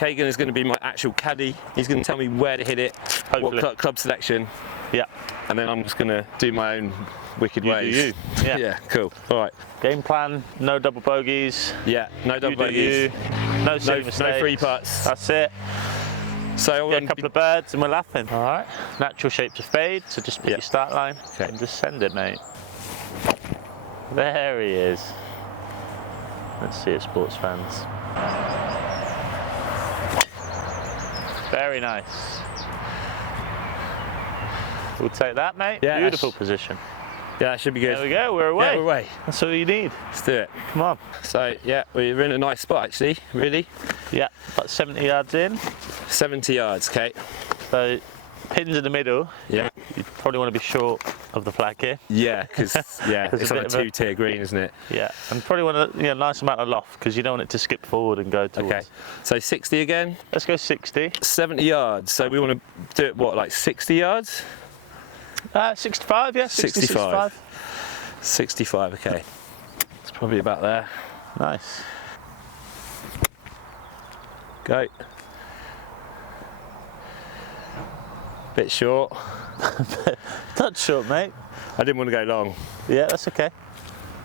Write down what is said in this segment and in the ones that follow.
Kegan is going to be my actual caddy. He's going to tell me where to hit it, Hopefully. what club selection. Yeah. And then I'm just going to do my own wicked ways. Do you. Yeah. Yeah, cool. All right. Game plan, no double bogeys. Yeah, no double You do bogeys. you. No silly mistakes. No free putts. That's it. So Get a couple of birds and we're laughing. All right. Natural shape to fade, so just pick your start line and just send it, mate. There he is. Let's see it, sports fans. Very nice. We'll take that, mate. Yeah, beautiful position. Yeah, that should be good. There we go, we're away. Yeah, we're away. That's all you need. Let's do it. Come on. So, yeah, we're in a nice spot actually, really. Yeah, about 70 yards in. 70 yards, okay. So, pins in the middle. Yeah. You probably want to be short of the flag here. Yeah, because it's on a 2-tier green, isn't it? Yeah, and probably want a nice amount of loft because you don't want it to skip forward and go towards. Okay, so 60 again. Let's go 60. 70 yards, so we want to do it, what, like 60 yards? 65, yeah, 60, 65. 65, okay. It's probably about there. Nice. Go. Bit short. Touch short, mate. I didn't want to go long. Yeah, that's okay.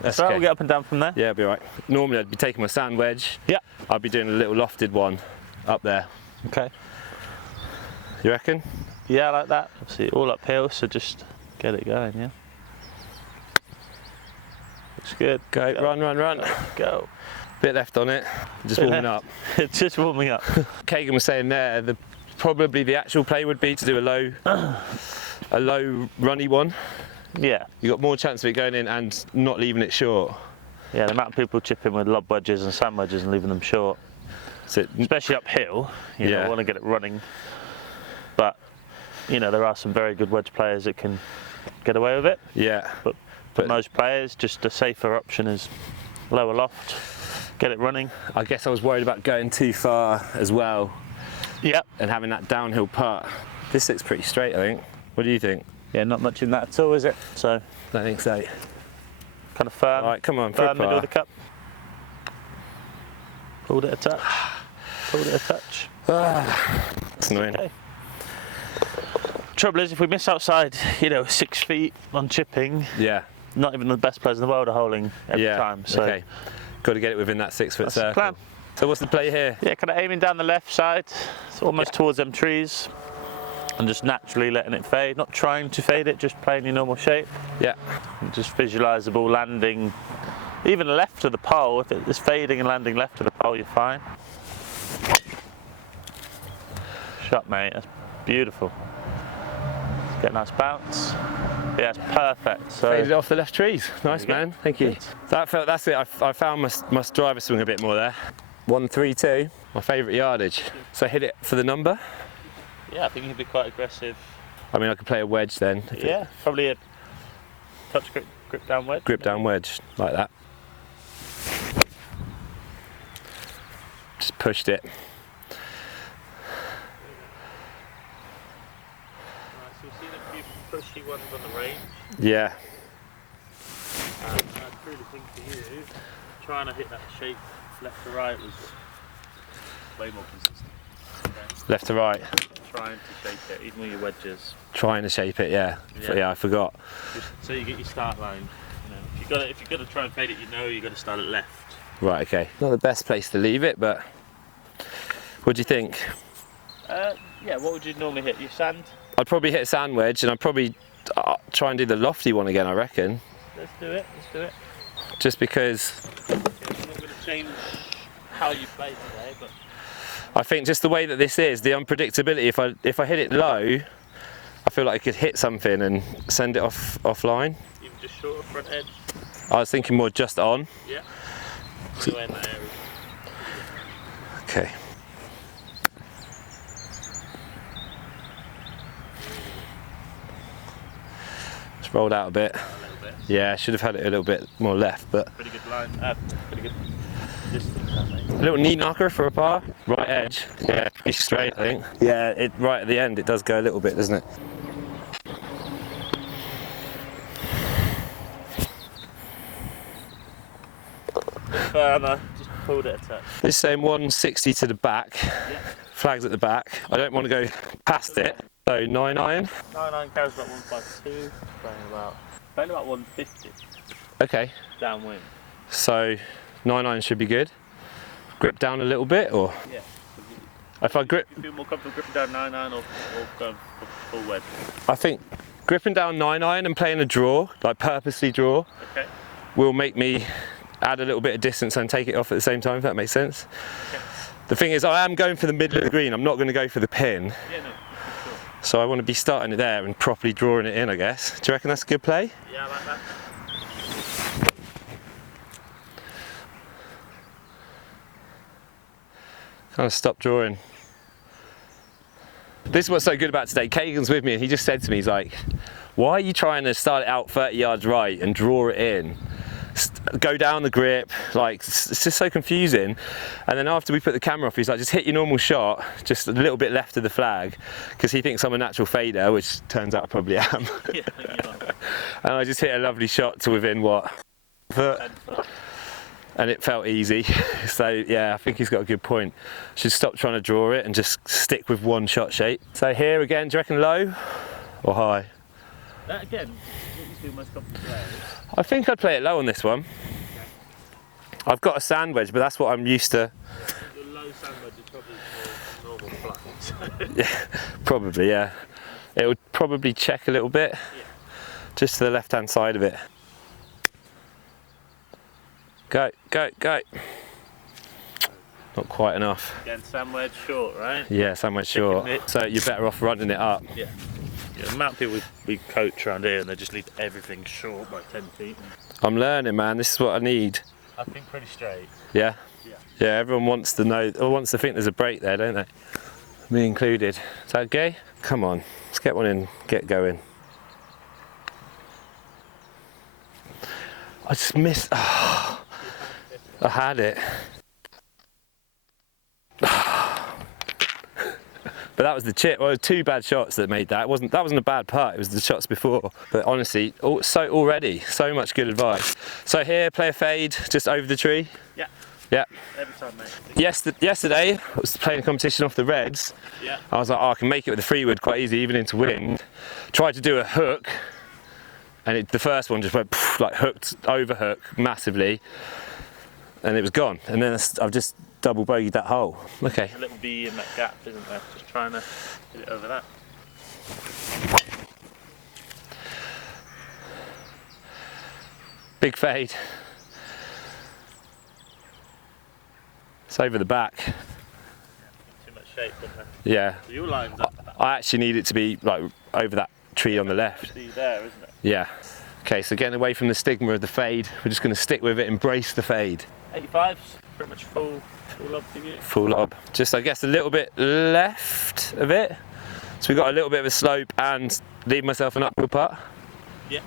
That's right, okay. we'll get up and down from there. Yeah, it'll be all right. Normally I'd be taking my sand wedge. Yeah. I'd be doing a little lofted one up there. Okay. You reckon? Yeah, I like that. Obviously, all uphill, so just get it going, yeah. Looks good. Go, run, run, run. Go. Bit left on it. Just warming up. Just warming up. Kegan was saying there, probably the actual play would be to do a low runny one. Yeah. You got more chance of it going in and not leaving it short. Yeah, the amount of people chipping with lob wedges and sand wedges and leaving them short. So especially uphill, you know, I want to get it running. But, you know, there are some very good wedge players that can get away with it. Yeah. But for most players, just a safer option is lower loft, get it running. I guess I was worried about going too far as well. Yep. And having that downhill putt. This looks pretty straight, I think. What do you think? Yeah, not much in that at all, is it? So, I don't think so. kind of firm. All right, come on, for a firm middle par. of the cup. Pulled it a touch. Pulled it a touch. That's annoying. Okay. Trouble is, if we miss outside, you know, 6 feet on chipping, Yeah. not even the best players in the world are holding every time. So, okay. Got to get it within that 6 foot that's the circle. plan. So what's the play here? Yeah, kind of aiming down the left side, so almost towards them trees, and just naturally letting it fade. Not trying to fade it, just playing your normal shape. Yeah. And just visualise the ball landing, even left of the pole. If it's fading and landing left of the pole, you're fine. Shot, mate. That's beautiful. Get a nice bounce. Yeah, it's perfect. So Faded off the left trees. Nice, man. Thank you. That's it. I found my driver swing a bit more there. 132. My favourite yardage. So hit it for the number. yeah, I think he'd be quite aggressive. I mean, I could play a wedge then. Yeah, probably a touch grip down wedge. Grip down wedge like that. Just pushed it. So we've seen a few pushy ones on the range. Yeah. I truly think for you, trying to hit that shape left to right was way more consistent. Okay? Left to right. Trying to shape it, even with your wedges. Trying to shape it, yeah. Yeah, I forgot. Just so you get your start line. You know, if you're gonna try and fade it, you know you've got to start it left. Right, okay. Not the best place to leave it, but what do you think? Yeah, what would you normally hit? Your sand? I'd probably hit a sand wedge, and I'd probably try and do the lofty one again, I reckon. Let's do it. Let's do it. Just because I'm not going to change how you play today, but I think just the way that this is, the unpredictability. If I hit it low, I feel like I could hit something and send it offline. even just short of front edge. I was thinking more just on. Yeah. Anywhere in that area. Okay. It's rolled out a bit. A little bit. Yeah, I should have had it a little bit more left, but Pretty good line. Pretty good distance, I think. a little knee knocker for a par. Right edge. Yeah, pretty straight, I think. Yeah, right at the end it does go a little bit, doesn't it? Firmer. Just pulled it a touch. This is saying 160 to the back. Yeah. Flags at the back. I don't want to go past it. So 9 iron. 9 iron carries about 152, playing about 150 Okay. downwind. So 9 iron should be good. Grip down a little bit, or Yeah. if I grip, You feel more comfortable gripping down 9 iron or going full wedge? I think gripping down 9 iron and playing a draw, like purposely draw, Okay. will make me add a little bit of distance and take it off at the same time, if that makes sense. Okay. The thing is, I am going for the middle of the green. I'm not going to go for the pin. Yeah, no, for sure. So I want to be starting it there and properly drawing it in, I guess. Do you reckon that's a good play? Yeah, I like that. Kind of stop drawing. This is what's so good about today. Kegan's with me and he just said to me, he's like, why are you trying to start it out 30 yards right and draw it in? Go down the grip, like it's just so confusing. And then after we put the camera off, he's like, just hit your normal shot, just a little bit left of the flag, because he thinks I'm a natural fader, which turns out I probably am. Yeah, I think you are. And I just hit a lovely shot to within what? Foot. And it felt easy. So yeah, I think he's got a good point. Should stop trying to draw it and just stick with one shot shape. So here again, do you reckon low or high? That again, what you feel most comfortable there is. I think I'd play it low on this one. I've got a sand wedge, but that's what I'm used to. Your low sand wedge is probably more normal flat. Yeah, probably, yeah. It would probably check a little bit, Yeah. just to the left-hand side of it. Go, go, go. Not quite enough. Again, sand wedge short, right? Yeah, sand wedge short. Sticking it. So you're better off running it up. Yeah. Yeah, the amount of people we coach around here and they just leave everything short by 10 feet. I'm learning, man. This is what I need. I think pretty straight. Yeah? Yeah. Yeah, everyone wants to know, or wants to think there's a break there, don't they? Me included. Is that okay? Come on, let's get one in, get going. I just missed. Oh, I had it. But that was the chip. Well, it was two bad shots that made that. That wasn't a bad putt. It was the shots before. But honestly, so much good advice. So here, play a fade just over the tree. Yeah. Yeah. Every time, mate. Yesterday, I was playing a competition off the reds. Yeah. I was like, oh, I can make it with the 3-wood quite easy, even into wind. Tried to do a hook, and the first one just went poof, like overhook massively, and it was gone. And then I've just double bogeyed that hole. Okay. A little bee in that gap, isn't there? Just trying to get it over that. Big fade. It's over the back. Too much shape, isn't there? Yeah. So your line's up. I actually need it to be like over that tree on the left. See there, isn't it? Yeah. Okay, so getting away from the stigma of the fade, we're just going to stick with it, embrace the fade. 85's pretty much full lob for you. Full lob. Just, I guess, a little bit left of it. So we've got a little bit of a slope and leave myself an uphill putt. Yeah.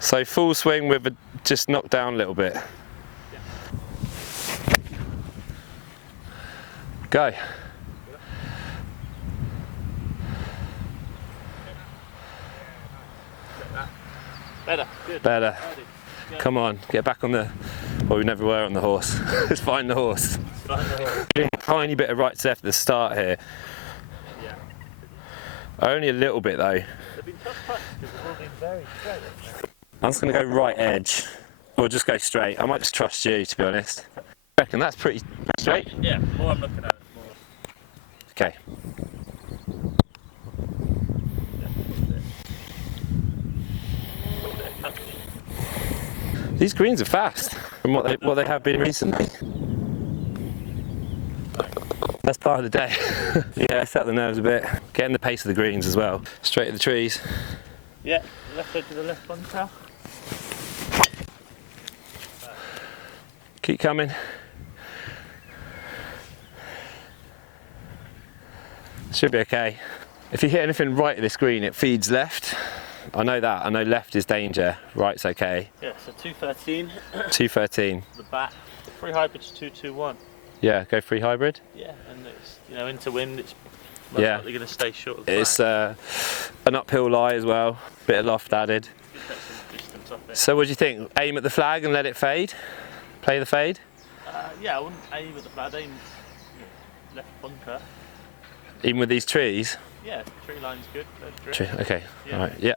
So full swing with a just knock down a little bit. Yeah. Go. Better. Good. Better. Go. Come on, get back on the... Well, we never were on the horse. Let's find the horse. Tiny bit of right to left at the start here. Yeah. Only a little bit though. They've been tough putts because they've all been very straight. I'm just going to go right edge. Or just go straight. I might just trust you, to be honest. I reckon that's pretty straight. Yeah, the more I'm looking at it, the more. Okay. These greens are fast from what they have been recently. That's part of the day. Yeah, set the nerves a bit. Getting the pace of the greens as well. Straight at the trees. Yeah, left edge of the left one, pal. Keep coming. Should be okay. If you hit anything right at this green, it feeds left. I know that. I know left is danger. Right's okay. Yeah, so 213. 213. The back. Free hybrid's 221. Yeah, go free hybrid. Yeah, and it's, you know, into wind, it's most Yeah. likely going to stay short of the It's back. an uphill lie as well. Bit of loft added. Give that some distance off it. So what do you think? Aim at the flag and let it fade? Play the fade? Yeah, I wouldn't aim at the flat. I'd aim left bunker. Even with these trees? Yeah, tree line's good. Tree, okay, yeah. alright, yeah.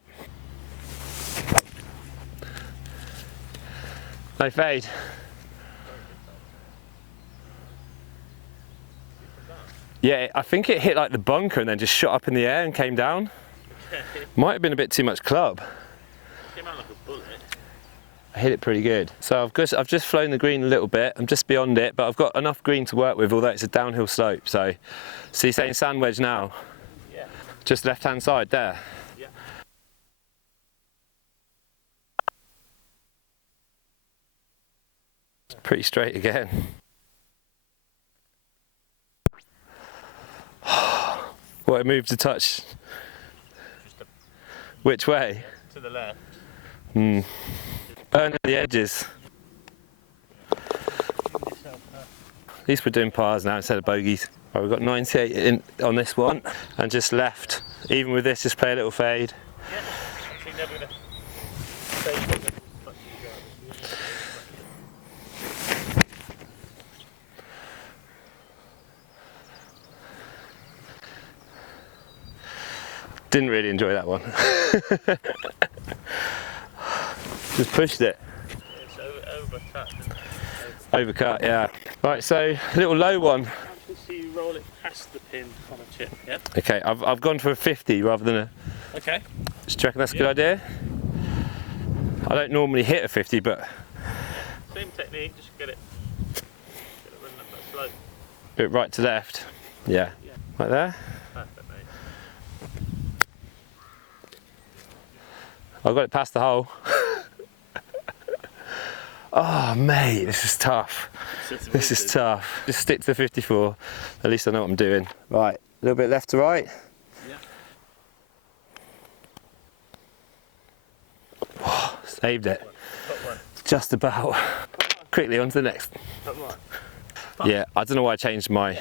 No fade. Yeah, I think it hit like the bunker and then just shot up in the air and came down. Might have been a bit too much club. Came out like a bullet. I hit it pretty good. So I've just flown the green a little bit. I'm just beyond it, but I've got enough green to work with, although it's a downhill slope. So you're saying sand wedge now? Yeah. Just left-hand side there? Yeah. It's pretty straight again. What, it moved a touch? Which way? To the left. Hmm. Burn at the edges. At least we're doing pars now instead of bogeys. Right, we've got 98 on this one and just left. Even with this, just play a little fade. Yeah, actually never gonna fade as much as you Didn't really enjoy that one. Just pushed it. It's overcut. Overcut, yeah. Right, so a little low one. So you roll it past the pin on a chip, yeah? Okay, I've gone for a 50 rather than a... Okay. Do you reckon that's a good idea? I don't normally hit a 50, but... Same technique, just get it running up that slope. Bit right to left. Yeah. Yeah. Right there. Perfect, mate. I've got it past the hole. Oh, mate, this is tough. This is tough. Just stick to the 54. At least I know what I'm doing. Right, a little bit left to right. Yeah. Oh, saved it. Top one. Just about. Quickly on to the next. Top one. Yeah, I don't know why I changed my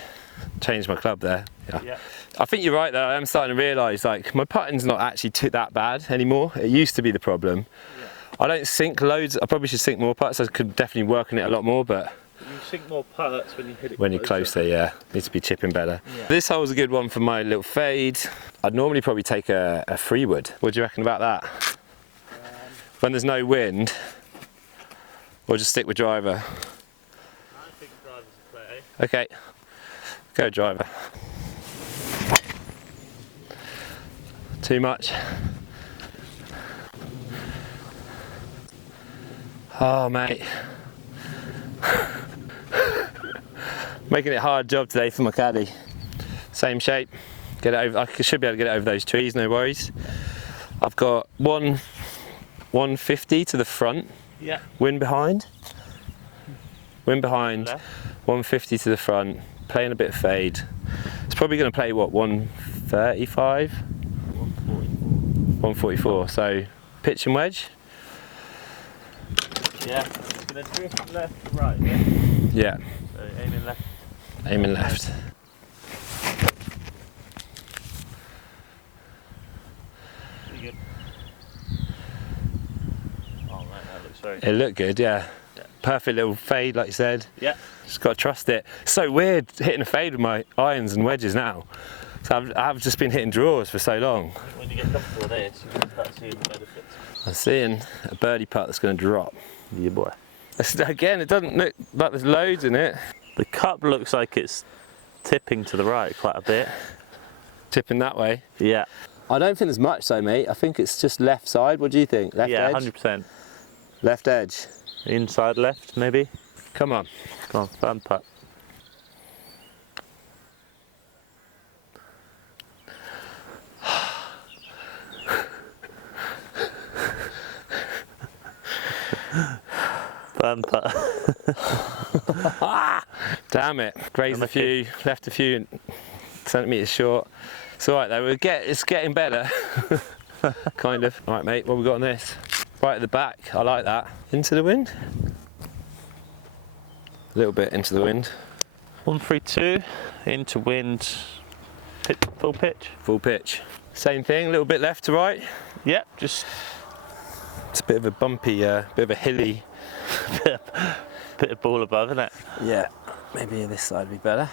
club there. Yeah. Yeah. I think you're right though. I'm starting to realise like my putting's not actually that bad anymore. It used to be the problem. Yeah. I don't sink loads. I probably should sink more putts. I could definitely work on it a lot more, but You sink more putts when you hit it when you're closer, yeah, needs to be chipping better. Yeah. This hole's a good one for my little fade. I'd normally probably take a freewood. What do you reckon about that? When there's no wind, or just stick with driver? I think driver's a play. Okay, go driver. Too much. Oh, mate. Making it a hard job today for my caddy. Same shape. Get it over. I should be able to get it over those trees, no worries. I've got 150 to the front. Yeah. Wind behind. Wind behind. Left. 150 to the front. Playing a bit of fade. It's probably going to play what, 135? 144. So pitch and wedge. Yeah. It's going to drift left to right, yeah? Yeah. So aiming left. Aiming left. Pretty good. Oh, right, that looks very It looked good, yeah. Yeah. Perfect little fade, like you said. Yeah. Just got to trust it. It's so weird hitting a fade with my irons and wedges now. So I've just been hitting draws for so long. When you get comfortable with this, you can start seeing the benefits. I'm seeing a birdie putt that's going to drop. Yeah, boy. Again, it doesn't look like there's loads in it. The cup looks like it's tipping to the right quite a bit. Tipping that way. Yeah. I don't think there's much though, mate. I think it's just left side. What do you think? Left Yeah, edge? 100%. Left edge. Inside left, maybe. Come on. Come on, fun putt. Fun putt. Damn it. Grazed a few, left a few centimetres short. It's alright though, it's getting better. Kind of. Alright mate, what have we got on this? Right at the back, I like that. Into the wind? A little bit into the wind. 132, into wind, full pitch. Full pitch. Same thing, a little bit left to right. Yep, just It's a bit of a bumpy, bit of a hilly. Bit of ball above, isn't it? Yeah, maybe this side would be better.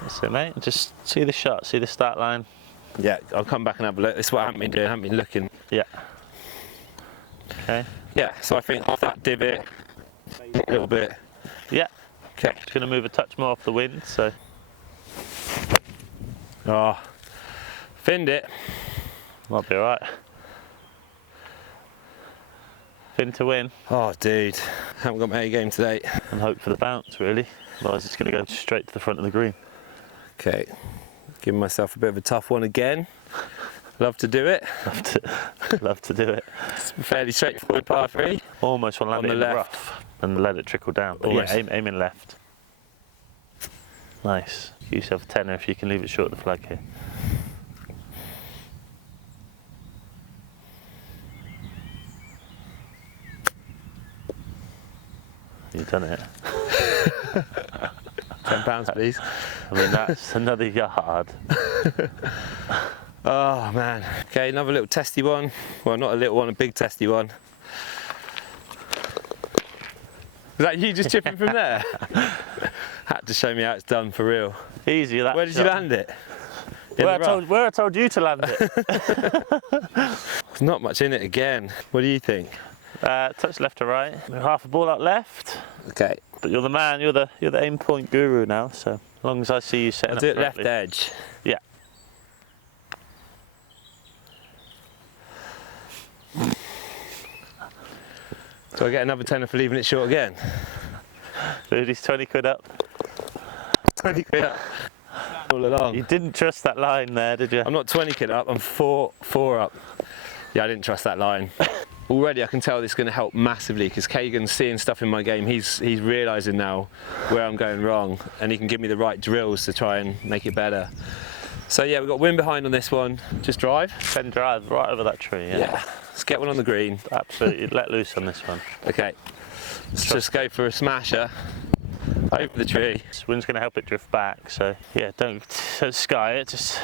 That's it, mate. Just see the shot, see the start line. Yeah, I'll come back and have a look. This is what I haven't been doing, I haven't been looking. Yeah. Okay. Yeah, so I think off that divot, a little bit. Yeah. Okay. Just going to move a touch more off the wind, so. Oh, finned it. Might be alright. Fin to win. Oh, dude, haven't got my A game today. And hope for the bounce, really. Otherwise, it's going to go straight to the front of the green. Okay, giving myself a bit of a tough one again. Love to do it. Love to do it. It's a fairly straightforward par 3. Almost want to land On it the in the left. rough and let it trickle down. But Almost. yeah, aim in left. Nice. Give yourself a tenner if you can leave it short of the flag here. You've done it. £10, please. I mean, that's another yard. Oh, man. Okay, another little testy one. Well, not a little one, a big testy one. Is that you just chipping from there? Had to show me how it's done for real. Easy, that Where did you land it? In Where the rough? I told you to land it. There's not much in it again. What do you think? Touch left to right. Half a ball out left. Okay. But you're the man. You're the aim point guru now. So as long as I see you setting I'll up do it left correctly. edge. Yeah. Do I get another tenner for leaving it short again? Rudy's 20 quid up. 20 quid up. All along. You didn't trust that line there, did you? I'm not 20 quid up, I'm four up. Yeah, I didn't trust that line. Already I can tell this is going to help massively because Kegan's seeing stuff in my game. He's realising now where I'm going wrong and he can give me the right drills to try and make it better. So yeah, we've got wind behind on this one. Just drive. 10 drive right over that tree, yeah. Yeah, let's get one on the green. Absolutely, let loose on this one. Okay, let's just go for a smasher over the tree. This wind's going to help it drift back, so yeah, don't sky it, just,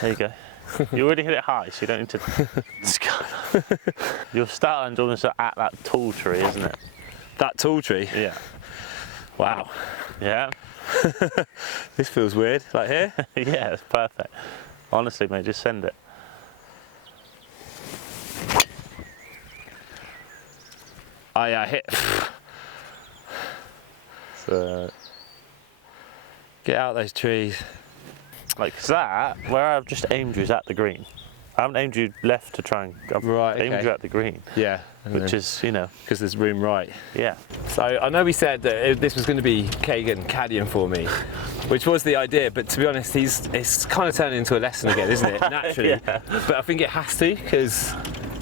there you go. You already hit it high, so you don't need to sky. Your start line's almost at that tall tree, isn't it? That tall tree? Yeah. Wow. Yeah? This feels weird, like here? Yeah, it's perfect. Honestly, mate, just send it. Oh yeah, I hit. So, Get out those trees. like that, where I've just aimed you is at the green. I haven't aimed you left to try and, I've Right, aimed okay. you at the green, Yeah. which is, you know, because there's room right. yeah. So I know we said that this was going to be Kegan caddying for me, which was the idea, but to be honest, it's kind of turning into a lesson again, isn't it? Naturally. Yeah. But I think it has to because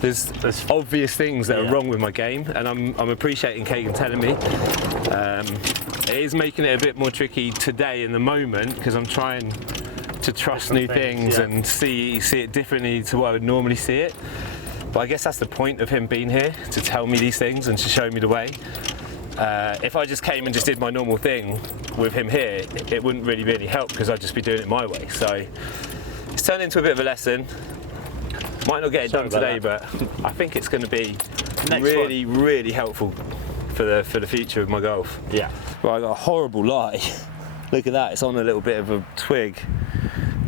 there's obvious things that are Yeah. wrong with my game, and I'm appreciating Kegan telling me. It is making it a bit more tricky today in the moment because I'm trying to trust new things yeah. and see it differently to what I would normally see it. But I guess that's the point of him being here, to tell me these things and to show me the way. If I just came and just did my normal thing with him here, it wouldn't really help because I'd just be doing it my way. So it's turned into a bit of a lesson. Might not get it done today, but I think it's going to be really helpful for the future of my golf. Yeah. Well, I got a horrible lie. Look at that, it's on a little bit of a twig.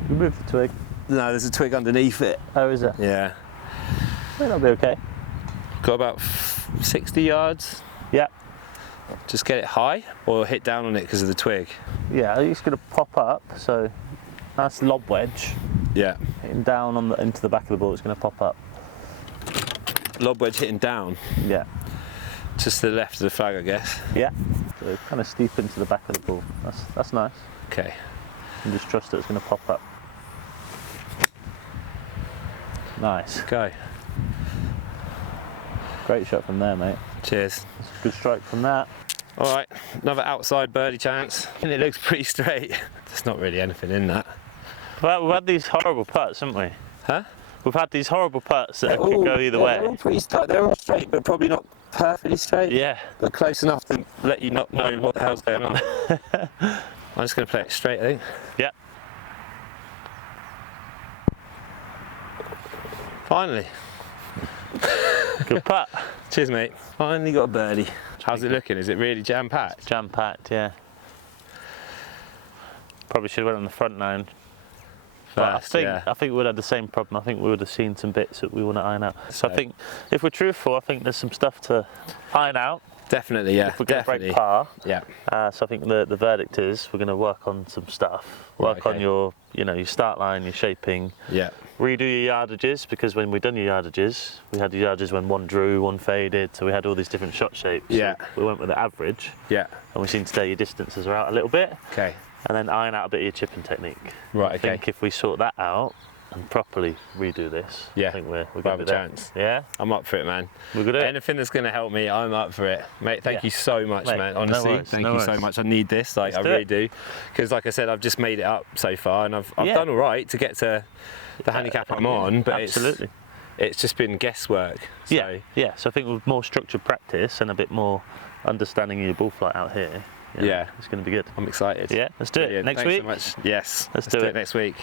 You move the twig. No, there's a twig underneath it. Oh, is it? Yeah. Might not be okay. Got about 60 yards. Yeah. Just get it high or hit down on it because of the twig. Yeah, it's going to pop up, so that's lob wedge. Yeah. Hitting down on into the back of the ball, it's going to pop up. Lob wedge hitting down, Yeah. just to the left of the flag, I guess. Yeah. So kind of steep into the back of the ball. That's nice. Okay. And just trust that it's going to pop up. Nice. Go. Great shot from there, mate. Cheers. Good strike from that. All right, another outside birdie chance. And it looks pretty straight. There's not really anything in that. We've had these horrible putts, haven't we? Huh? We've had these horrible putts that could go either way. They're all pretty straight. They're all straight, but probably not perfectly straight. Yeah. But close enough to let you not know what the hell's going on. I'm just going to play it straight, I think. Yeah. Finally. Good putt. Cheers, mate. Finally got a birdie. How's it looking? Is it really jam-packed? Jam-packed, yeah. Probably should have went on the front nine. But First, I think we would have the same problem. I think we would have seen some bits that we want to iron out. So I think, if we're truthful, I think there's some stuff to iron out. Definitely, yeah. If we're going to break par. Yeah. So I think the verdict is we're going to work on some stuff. Work on your, your start line, your shaping. Yeah. Redo your yardages, because when we done your yardages, we had the yardages when one drew, one faded, so we had all these different shot shapes. Yeah. So we went with the average. Yeah. And we seem to stay your distances are out a little bit. Okay. And then iron out a bit of your chipping technique. Right, I think if we sort that out and properly redo this, yeah, I think we're we'll going have to a be there. chance. Yeah? I'm up for it, man. We're good at it. Anything that's going to help me, I'm up for it. Mate, thank you so much, Mate, man. no Honestly, worries, thank no you so worries. much. I need this, like, Let's I do really it. do. Because, like I said, I've just made it up so far, and I've done all right to get to the handicap I'm on, but Absolutely. it's just been guesswork. So. Yeah. So I think with more structured practice and a bit more understanding of your ball flight out here, Yeah. it's going to be good. I'm excited. Yeah, let's do it. Brilliant. Next Thanks week? so much. Yes. Let's do it it. next week.